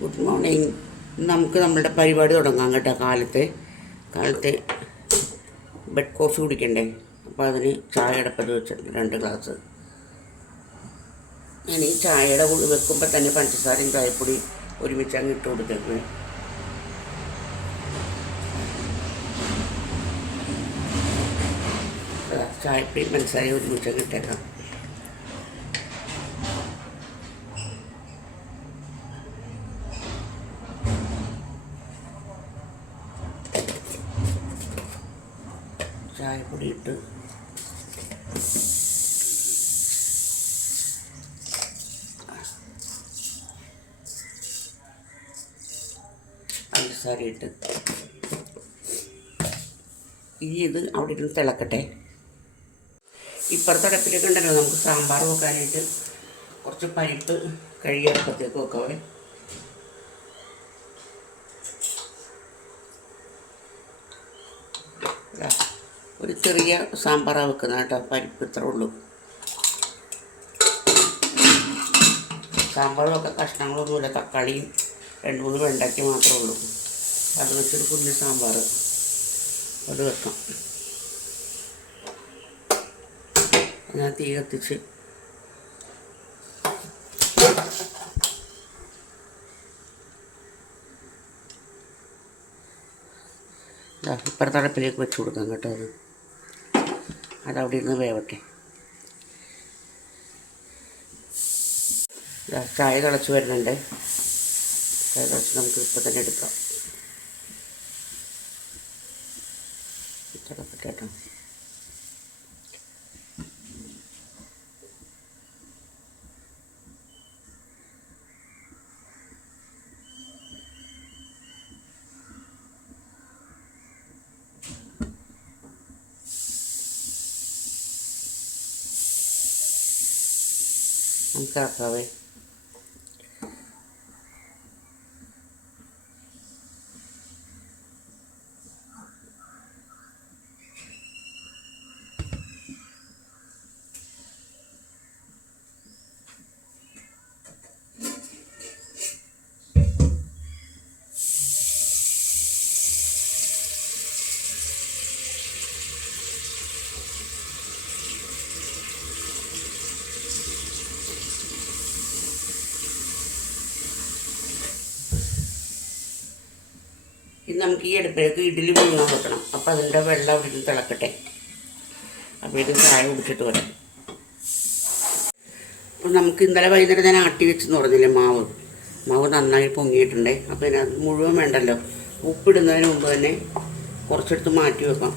Good morning നമുക്ക് നമ്മളുടെ പരിപാടി തുടങ്ങാം കേട്ടോ കാലത്തെ. കാലത്തെ ബെഡ് കോഫി കുടിക്കണ്ടേ? അപ്പോൾ അതിന് ചായ അടപ്പത് വെച്ചിട്ടുണ്ട് രണ്ട് ഗ്ലാസ് ഇനി ഈ ചായയുടെ കൂടി വെക്കുമ്പോൾ തന്നെ പഞ്ചസാരയും ചായപ്പൊടി ഒരുമിച്ച് അങ്ങ് ഇട്ട് കൊടുത്തേക്കുന്നത് ചായപ്പൊടിയും പഞ്ചസാരയും ഒരുമിച്ച് അങ്ങ് ഇട്ടേക്കാം. ചായപ്പൊടി ഇട്ട് പഞ്ചസാര ഇനി ഇത് അവിടെ ഇരുന്ന് തിളക്കട്ടെ. ഇപ്പുറത്തെ അടുപ്പിലേക്ക് ഉണ്ടല്ലോ നമുക്ക് സാമ്പാർ വെക്കാനായിട്ട് കുറച്ച് പരിപ്പ് കഴുകി അടുപ്പത്തേക്ക് വെക്കാവേ ഇതാ, ഒരു ചെറിയ സാമ്പാറാണ് വെക്കുന്നത് കേട്ടോ പരിപ്പ് ഇത്രേ ഉള്ളൂ. സാമ്പാറൊക്കെ കഷ്ണങ്ങളൊന്നുമില്ല തക്കാളിയും രണ്ട് മൂന്ന് വെണ്ടയ്ക്ക് മാത്രമേ ഉള്ളൂ. അത് വെച്ചൊരു കുഞ്ഞു സാമ്പാർ അത് വെക്കാം. ഞാൻ തീ കത്തിച്ച് ദാ ഇപ്പുറത്തെ അടുപ്പിലേക്ക് വെച്ച് കൊടുക്കാം കേട്ടോ അത്. അതവിടെ ഇരുന്ന് വേവട്ടെ ചായ തിളച്ച് വരുന്നുണ്ട്. ചായ തിളച്ച് നമുക്ക് ഇപ്പം തന്നെ എടുക്കാം. തിളക്കട്ടെ കേട്ടോ നമുക്ക് ആക്കാവേ ഇനി നമുക്ക് ഈ അടുപ്പിലേക്ക് ഇഡ്ഡലി മുങ്ങാൻ വെക്കണം. അപ്പോൾ അതിന്റെ വെള്ളം അവിടെ നിന്ന് തിളക്കട്ടെ. അപ്പോൾ ഇത് ചായ കുടിച്ചിട്ട് വരാം. അപ്പോൾ നമുക്ക് ഇന്നലെ വൈകുന്നേരം ഞാൻ ആട്ടി വെച്ചെന്ന് പറഞ്ഞില്ലേ മാവ്. മാവ് നന്നായി പൊങ്ങിയിട്ടുണ്ട്. അപ്പോൾ ഇതിനകത്ത് മുഴുവൻ വേണ്ടല്ലോ. ഉപ്പിടുന്നതിന് മുമ്പ് തന്നെ കുറച്ചെടുത്ത് മാറ്റി വെക്കാം.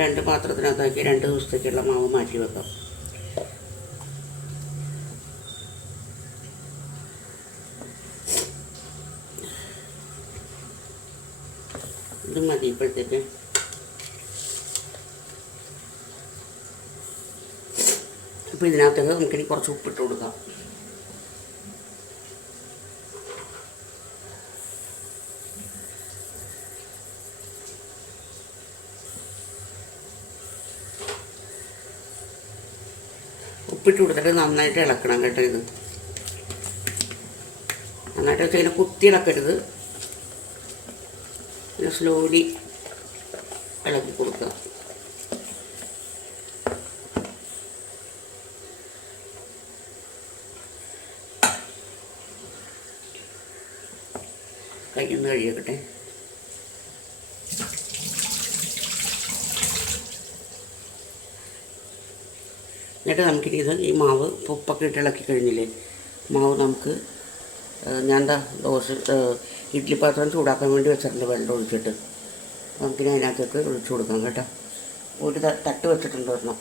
രണ്ട് പാത്രത്തിനകത്താക്കി രണ്ട് ദിവസത്തേക്കുള്ള മാവ് മാറ്റി വെക്കാം. മതി ഇപ്പോഴത്തേക്ക്. അപ്പോൾ ഇതിനകത്തേക്ക് നമുക്കിനി കുറച്ച് ഉപ്പിട്ട് കൊടുക്കാം. ഉപ്പിട്ട് കൊടുത്തിട്ട് നന്നായിട്ട് ഇളക്കണം കേട്ടോ ഇത്. നന്നായിട്ട് വെച്ചാൽ കുത്തി ഇളക്കരുത്. സ്ലോലി ഇളക്കി കൊടുക്കുക. കയ്യൊന്ന് കഴിയട്ടെ എന്നിട്ട് നമുക്കിനി ഇത് ഈ മാവ് ഉപ്പൊക്കെ ഇട്ട് ഇളക്കി കഴിഞ്ഞില്ലേ? മാവ് നമുക്ക് ഞാൻ എന്താ ദോശ ഇഡ്ഡലി പാത്രം ചൂടാക്കാൻ വേണ്ടി വെച്ചിട്ടുണ്ട് വെള്ളം ഒഴിച്ചിട്ട്. നമുക്കിനി അതിനകത്തേക്ക് ഒഴിച്ചു കൊടുക്കാം കേട്ടോ. ഒരു തട്ട് വെച്ചിട്ടുണ്ട് ഒരെണ്ണം.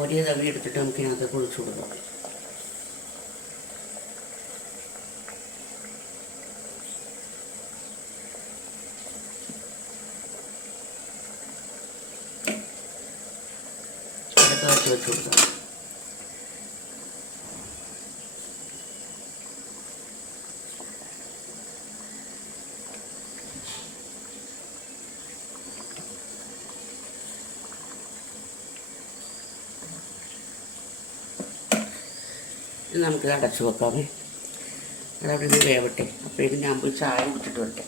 ഒരു തവി എടുത്തിട്ട് നമുക്ക് ഇതിനകത്തേക്ക് ഒഴിച്ചു കൊടുക്കാം. വെച്ച് കൊടുക്കാം. ഇനി നമുക്കിത് അടച്ചു വെക്കാമേ അതവിടെ നിന്ന് വേവട്ടെ. അപ്പോഴേക്കും ഞാൻ പോയി ചായ കുടിച്ചിട്ട് വരട്ടെ.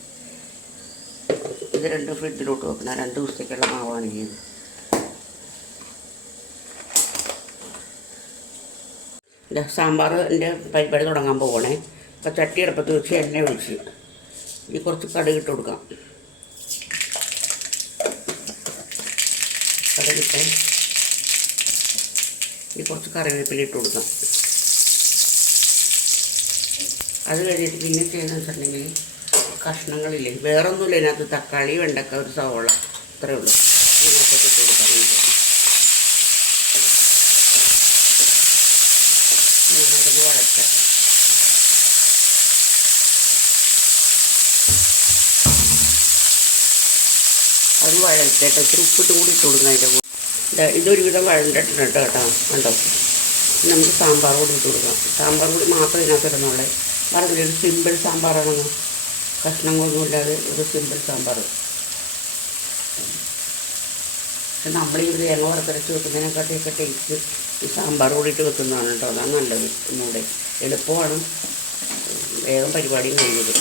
ഇത് രണ്ടും ഫ്രിഡ്ജിലോട്ട് വെക്കണം. രണ്ട് ദിവസത്തേക്കുള്ള മാവാണ് ഇതാ സാമ്പാറിന്റെ പരിപാടി തുടങ്ങാൻ പോകണേ അപ്പോൾ ചട്ടി അടുപ്പത്ത് വെച്ച് എണ്ണ ഒഴിച്ച് ഇനി കുറച്ച് കടുക് ഇട്ട് കൊടുക്കാം. കടുകിട്ട് ഇനി കുറച്ച് കറിവേപ്പില ഇട്ട് കൊടുക്കാം. അത് കഴിഞ്ഞിട്ട് പിന്നെ ചെയ്യുന്ന വെച്ചിട്ടുണ്ടെങ്കിൽ കഷ്ണങ്ങളില്ലേ? വേറൊന്നുമില്ല ഇതിനകത്ത് തക്കാളി വെണ്ടക്ക ഒരു സവോള അത്രേ ഉള്ളൂ. ഇതിനകത്തൊക്കെ ഇട്ട് കൊടുക്കാം നമുക്ക് നന്നായിട്ടൊന്ന് വഴറ്റാം. അത് വഴറ്റട്ടെ ഇത്തിരി ഉപ്പിട്ട് കൂടി ഇട്ട് കൊടുക്കണം അതിന്റെ കൂടെ. ഇതൊരുവിധം വഴണ്ടിട്ടുണ്ട് കേട്ടോ കണ്ടോ? നമുക്ക് സാമ്പാർ കൂടി ഇട്ട് കൊടുക്കാം. സാമ്പാർ കൂടി മാത്രം ഇതിനകത്ത് ഇടുന്നുള്ളേ. പറഞ്ഞില്ലേ ഒരു സിമ്പിൾ സാമ്പാറാണെന്ന് കഷ്ണങ്ങളൊന്നുമില്ലാതെ ഒരു സിമ്പിൾ സാമ്പാർ. പക്ഷെ നമ്മൾ ഈ തേങ്ങ വറുത്തരച്ച് വെക്കുന്നതിനെക്കാട്ടിയൊക്കെ ടേസ്റ്റ് ഈ സാമ്പാർ കൂടിയിട്ട് വെക്കുന്നതാണ് കേട്ടോ. അതാണ് നല്ലത് ഒന്നുകൂടെ. എളുപ്പമാണ്. വേഗം പരിപാടിയും കഴിയുന്നത്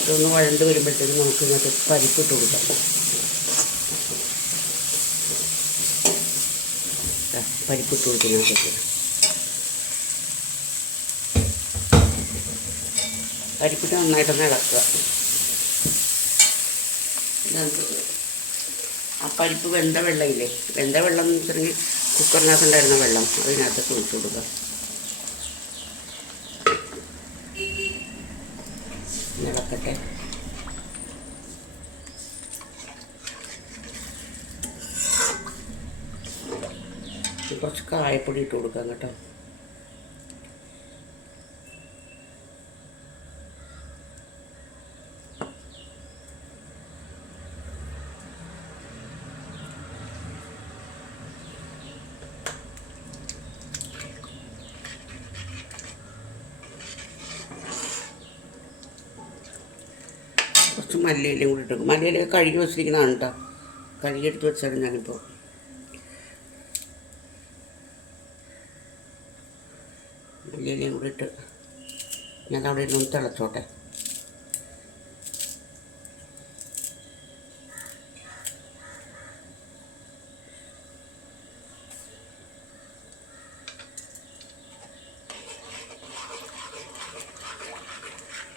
ഇതൊന്ന് വഴണ്ട് വരുമ്പോഴത്തേക്കും നമുക്ക് ഇങ്ങനത്തെ പരിപ്പിട്ട് കൊടുക്കാം. പരിപ്പിട്ട് കൊടുക്കുന്നതിനകത്തേക്ക് പരിപ്പിട്ട് നന്നായിട്ടൊന്ന് ഇളക്കുക. ആ പരിപ്പ് വെന്ത വെള്ളമില്ലേ വെന്ത വെള്ളം എന്ന് വെച്ചിട്ടുണ്ടെങ്കിൽ കുക്കറിനകത്ത് ഉണ്ടായിരുന്ന വെള്ളം. അതിനകത്ത് ഒഴിച്ചു കൊടുക്കുക. ഇളക്കട്ടെ കുറച്ച് കായപ്പൊടി ഇട്ട് കൊടുക്കാം കേട്ടോ. കുറച്ച് മല്ലിയിലയും കൂടി ഇട്ടു മല്ലിയിലൊക്കെ കഴുകി വെച്ചിരിക്കുന്നതാണ് കേട്ടോ കഴുകിയെടുത്ത് വെച്ചാണ് ഞാനിപ്പോൾ മല്ലിയിലയും കൂടി ഇട്ട് ഞാൻ അവിടെ ഇരുന്ന് തിളച്ചോട്ടെ.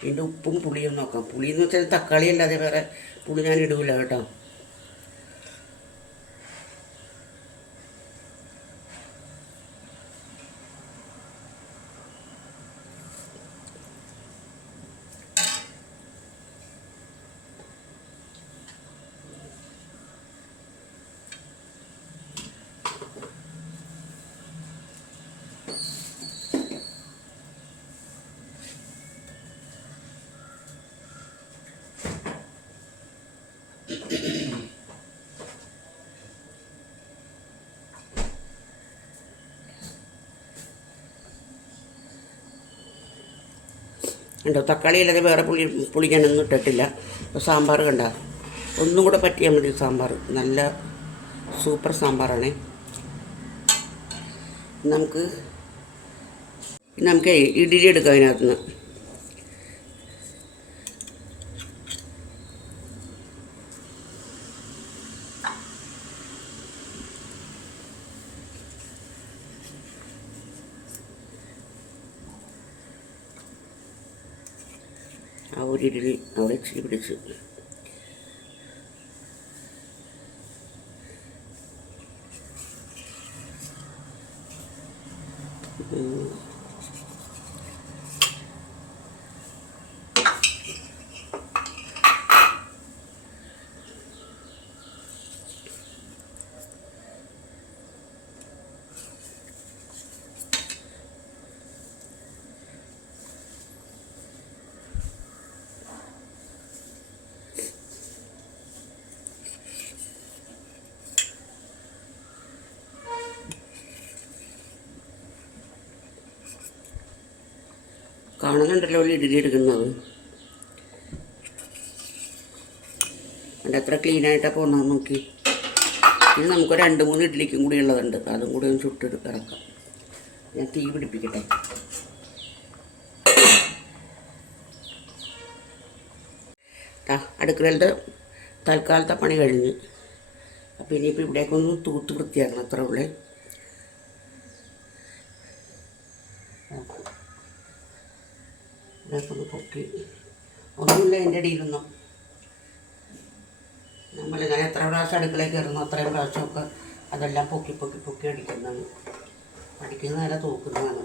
ഇതിന്റെ ഉപ്പും പുളിയും നോക്കാം. പുളി എന്ന് വെച്ചാൽ തക്കാളി അല്ലാതെ വേറെ പുളി ഞാൻ ഇടൂല കേട്ടോ. ഉണ്ടോ? തക്കാളി വേറെ പുളി പുളിക്കാനൊന്നും ഇട്ടിട്ടില്ല. സാമ്പാർ കണ്ട? ഒന്നും കൂടെ പറ്റിയാൽ മതി സാമ്പാർ നല്ല സൂപ്പർ സാമ്പാറാണേ. നമുക്ക് നമുക്ക് ഇഡ്ഡലി എടുക്കാം അതിനകത്ത് ആ ഒരു ഇഡ്ഡലി അവിടെ ഇച്ചിരി പിടിച്ച് കാണുന്നുണ്ടല്ലോ ഒരു ഇഡ്ഡലി എടുക്കുന്നത് അതിന്റെ അത്ര ക്ലീനായിട്ടാണ് പോകുന്നത് നോക്കി. ഇനി നമുക്ക് രണ്ട് മൂന്ന് ഇഡ്ഡലിക്കും കൂടി ഉള്ളതുണ്ട്. അതും കൂടി ഒന്ന് ചുട്ട് ഇറക്കാം. ഞാൻ തീ പിടിപ്പിക്കട്ടെ. അടുക്കളയിലത്തെ തൽക്കാലത്തെ പണി കഴിഞ്ഞ്. അപ്പോൾ ഇനിയിപ്പോൾ ഇവിടേക്കൊന്ന് തൂത്ത് വൃത്തിയാക്കണം അത്ര ഉള്ളേ. ഇവിടേക്കൊന്ന് പൊക്കി. ഒന്നുമില്ല എന്റെ ഇടയിലൊന്നും നമ്മൾ ഞാൻ എത്ര പ്രാവശ്യം അടുക്കളയിൽ കയറുന്നു അത്രയും പ്രാവശ്യമൊക്കെ അതെല്ലാം പൊക്കി പൊക്കി പൊക്കി അടിക്കുന്നതാണ്. അടിക്കുന്നതല്ല തൂക്കുന്നതാണ്.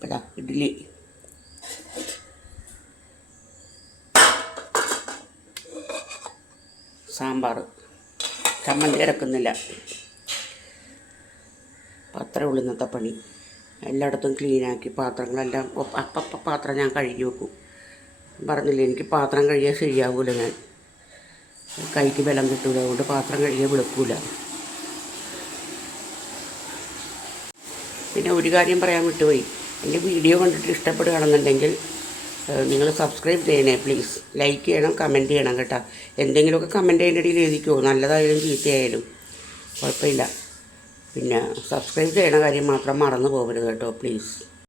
ഇപ്പതാ ഇഡ്ഡലി സാമ്പാർ. ചമ്മന്തി ഇറക്കുന്നില്ല അപ്പം അത്രേ ഉള്ളൂ ഇന്നത്തെ പണി. എല്ലായിടത്തും ക്ലീനാക്കി പാത്രങ്ങളെല്ലാം അപ്പം പാത്രം ഞാൻ കഴുകി വെക്കും. പറഞ്ഞില്ല എനിക്ക് പാത്രം കഴുകിയാൽ ശരിയാവൂല ഞാൻ. കൈക്ക് ബലം കിട്ടൂല അതുകൊണ്ട് പാത്രം കഴുകിയാൽ വെളുക്കൂല. പിന്നെ ഒരു കാര്യം പറയാൻ വിട്ടുപോയി. എന്റെ വീഡിയോ കണ്ടിട്ട് ഇഷ്ടപ്പെടുകയാണെന്നുണ്ടെങ്കിൽ നിങ്ങൾ സബ്സ്ക്രൈബ് ചെയ്യണേ പ്ലീസ് ലൈക്ക് ചെയ്യണം കമന്റ് ചെയ്യണം കേട്ടോ. എന്തെങ്കിലുമൊക്കെ കമന്റ് അതിന്റെ ഇടയിൽ എഴുതിക്കോ. നല്ലതായാലും ചീത്തയായാലും കുഴപ്പമില്ല. പിന്നെ സബ്സ്ക്രൈബ് ചെയ്യണ കാര്യം മാത്രം മറന്നു പോകരുത് കേട്ടോ പ്ലീസ്